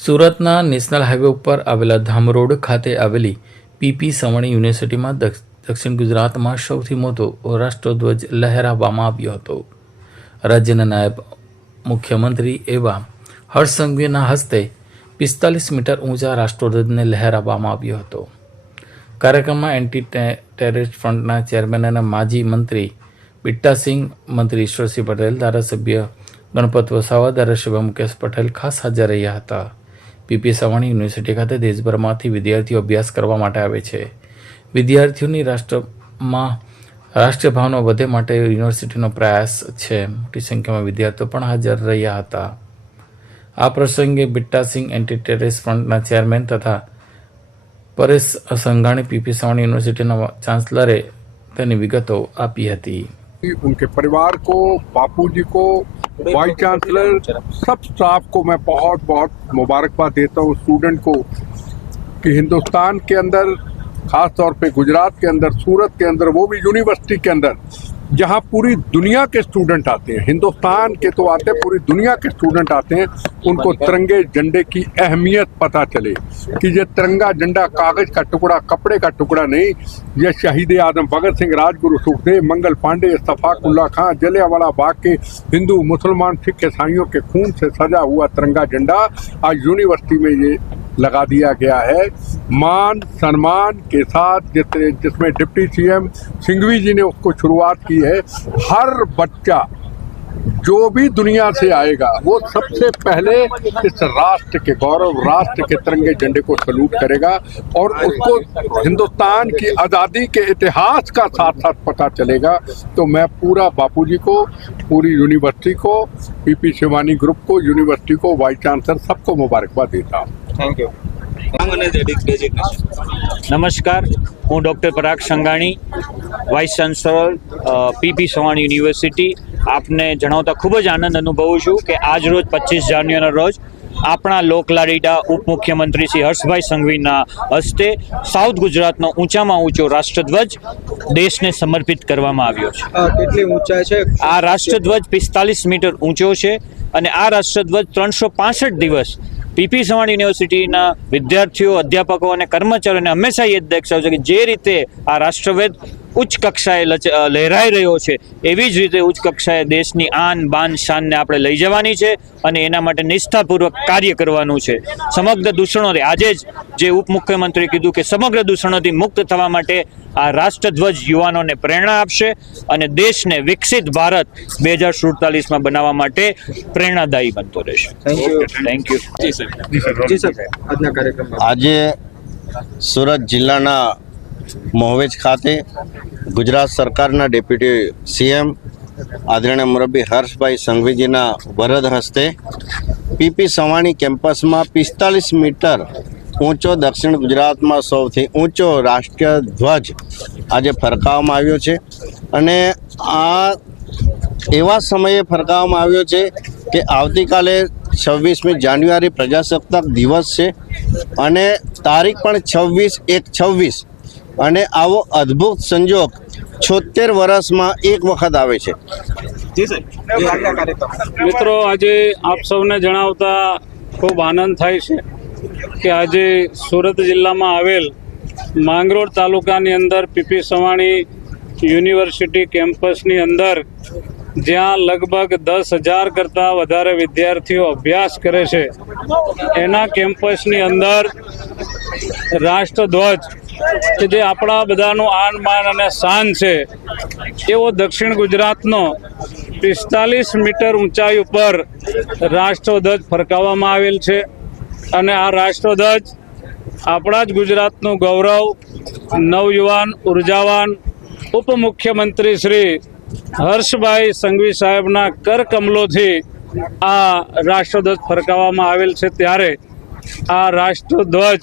સુરતના national highway ઉપર આવેલા ધામરોડ ખાતે આવેલી પીપી સવાણી યુનિવર્સિટીમાં દક્ષિણ ગુજરાતમાં સૌથી મોટો રાષ્ટ્રધ્વજ લહેરાવવામાં આવ્યો હતો. રાજ્યના નાયબ મુખ્યમંત્રી એવા હર્ષ સંઘવીના હસ્તે 45 મીટર ઊંચા રાષ્ટ્રધ્વજને લહેરાવવામાં આવ્યો હતો. કાર્યક્રમમાં એન્ટી ટેરરિસ્ટ ફ્રન્ટના ચેરમેન અને માજી મંત્રી બિટ્ટાસિંહ, મંત્રી ઈશ્વરસિંહ પટેલ, ધારાસભ્ય ગણપત વસાવા, ધારાસભ્ય મુકેશ પટેલ ખાસ હાજર રહ્યા હતા. પીપી સવાણી યુનિવર્સિટી ખાતે દેશભરમાંથી વિદ્યાર્થીઓ અભ્યાસ કરવા માટે આવે છે. વિદ્યાર્થીઓની રાષ્ટ્રીય ભાવના વધે માટે યુનિવર્સિટીનો પ્રયાસ છે. મોટી સંખ્યામાં વિદ્યાર્થીઓ પણ હાજર રહ્યા હતા. આ પ્રસંગે બિટ્ટાસિંહ, એન્ટી ટેરરિસ્ટ ફ્રન્ટના ચેરમેન તથા પરેશ સંઘાણી, પીપી સવાણી યુનિવર્સિટીના ચાન્સલરે તેની વિગતો આપી હતી. उनके परिवार को, बापूजी को, वाइस चांसलर, सब स्टाफ को मैं बहुत बहुत मुबारकबाद देता हूँ. स्टूडेंट को कि हिंदुस्तान के अंदर, खास तौर पे गुजरात के अंदर, सूरत के अंदर, वो भी यूनिवर्सिटी के अंदर, जहाँ पूरी दुनिया के स्टूडेंट आते हैं. हिंदुस्तान के तो आते हैं, पूरी दुनिया के स्टूडेंट आते हैं. उनको तिरंगे झंडे की अहमियत पता चले कि ये तिरंगा झंडा कागज का टुकड़ा, कपड़े का टुकड़ा नहीं, ये शहीद आदम भगत सिंह, राजगुरु सुखदेव, मंगल पांडे, इस्तफाकुल्ला खां, जलियांवाला बाग के हिंदू, मुसलमान, सिख, ईसाइयों के खून से सजा हुआ तिरंगा झंडा आज यूनिवर्सिटी में ये लगा दिया गया है. मान सम्मान के साथ, जिसमें डिप्टी सीएम सिंघवी जी ने उसको शुरुआत की है. हर बच्चा जो भी दुनिया से आएगा वो सबसे पहले इस राष्ट्र के गौरव, राष्ट्र के तिरंगे झंडे को सलूट करेगा और उसको हिंदुस्तान की आज़ादी के इतिहास का साथ साथ पता चलेगा. तो मैं पूरा बापूजी को, पूरी यूनिवर्सिटी को, पीपी शिवानी ग्रुप को, यूनिवर्सिटी को, वाइस चांसलर सबको मुबारकबाद देता हूँ. Thank you. नमस्कार, હું doctor Parag Sanghani, vice chancellor PP Savani university. આપને જણાવતા ખૂબ જ આનંદ અનુભવું છું કે આજ રોજ 25 જાન્યુઆરીના રોજ આપણા લોકલાડીલા ઉપમુખ્યમંત્રી શ્રી હર્ષભાઈ સંઘવીના હસ્તે સાઉથ ગુજરાતનો ઊંચામાં ઊંચો રાષ્ટ્રધ્વજ દેશને સમર્પિત કરવામાં આવ્યો છે. કેટલી ઊંચાઈ છે? આ રાષ્ટ્રધ્વજ 45 મીટર ઊંચો છે અને આ રાષ્ટ્રધ્વજ 365 દિવસ પીપી સવાણી યુનિવર્સિટીના વિદ્યાર્થીઓ, અધ્યાપકો અને કર્મચારીઓને હંમેશા યાદ દર્શાવશે કે જે રીતે આ રાષ્ટ્રધ્વજ ઉચ્ચ કક્ષાએ લહેરાઈ રહ્યો છે એવી જ રીતે ઉચ્ચ કક્ષાએ દેશની આન, બાન, શાનને આપણે લઈ જવાની છે અને એના માટે નિષ્ઠાપૂર્વક કાર્ય કરવાનું છે. સમગ્ર દૂષણોથી, આજે જ જે ઉપમુખ્યમંત્રીએ કીધું કે સમગ્ર દૂષણોથી મુક્ત થવા માટે આ રાષ્ટ્રધ્વજ યુવાનોને પ્રેરણા આપશે અને દેશને વિકસિત ભારત 2047માં બનાવવા માટે પ્રેરણાદાયી બનતો રહેશે. Thank you. આજે સુરત જિલ્લાના મહુવેજ ખાતે ગુજરાત સરકારના ડેપ્યુટી સીએમ આદરણીય મુરબ્બી હર્ષભાઈ સંઘવીજીના વરદ હસ્તે પીપી સવાણી કેમ્પસમાં 45 મીટર ઊંચો, દક્ષિણ ગુજરાતમાં સૌથી ઊંચો રાષ્ટ્રીય ધ્વજ આજે ફરકાવવામાં આવ્યો છે. અને આ એવા સમયે ફરકાવવામાં આવ્યો છે કે આવતીકાલે 26મી જાન્યુઆરી પ્રજાસત્તાક દિવસ છે અને તારીખ પણ 26/1/26 અને આવો અદ્ભુત સંજોગ 76 વર્ષમાં એક વખત આવે છે. મિત્રો, આજે આપ સૌને જણાવતા ખૂબ આનંદ થાય છે કે આજે સુરત જિલ્લામાં આવેલ માંગરોળ તાલુકાની અંદર પીપી સવાણી યુનિવર્સિટી કેમ્પસની અંદર, જ્યાં લગભગ 10,000 કરતાં વધારે વિદ્યાર્થીઓ અભ્યાસ કરે છે, એના કેમ્પસની અંદર રાષ્ટ્રધ્વજ કે જે આપણા બધાનું આન, માન અને શાન છે, એવો દક્ષિણ ગુજરાતનો 45 મીટર ઊંચાઈ ઉપર રાષ્ટ્રધ્વજ ફરકાવવામાં આવેલ છે. અને આ રાષ્ટ્રધ્વજ આપણા જ ગુજરાતનું ગૌરવ, નવયુવાન, ઉર્જાવાન ઉપમુખ્યમંત્રી શ્રી હર્ષભાઈ સંઘવી સાહેબના કરકમલોથી આ રાષ્ટ્રધ્વજ ફરકાવવામાં આવેલ છે. ત્યારે આ રાષ્ટ્રધ્વજ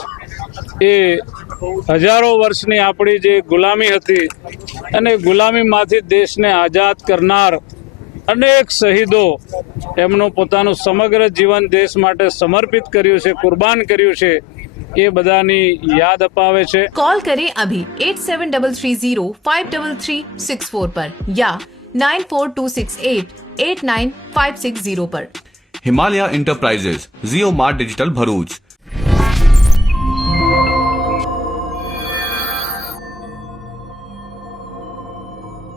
એ હજારો વર્ષની આપણી જે ગુલામી હતી અને ગુલામીમાંથી દેશને આઝાદ કરનાર અનેક શહીદો એમનું પોતાનું સમગ્ર જીવન દેશ માટે સમર્પિત કર્યું છે, કુરબાન કર્યું છે, એ બધાની યાદ અપાવે છે. कॉल करें अभी 8730533664 पर या 9426889560 पर. Himalaya enterprises, Jio mart digital Bharuch,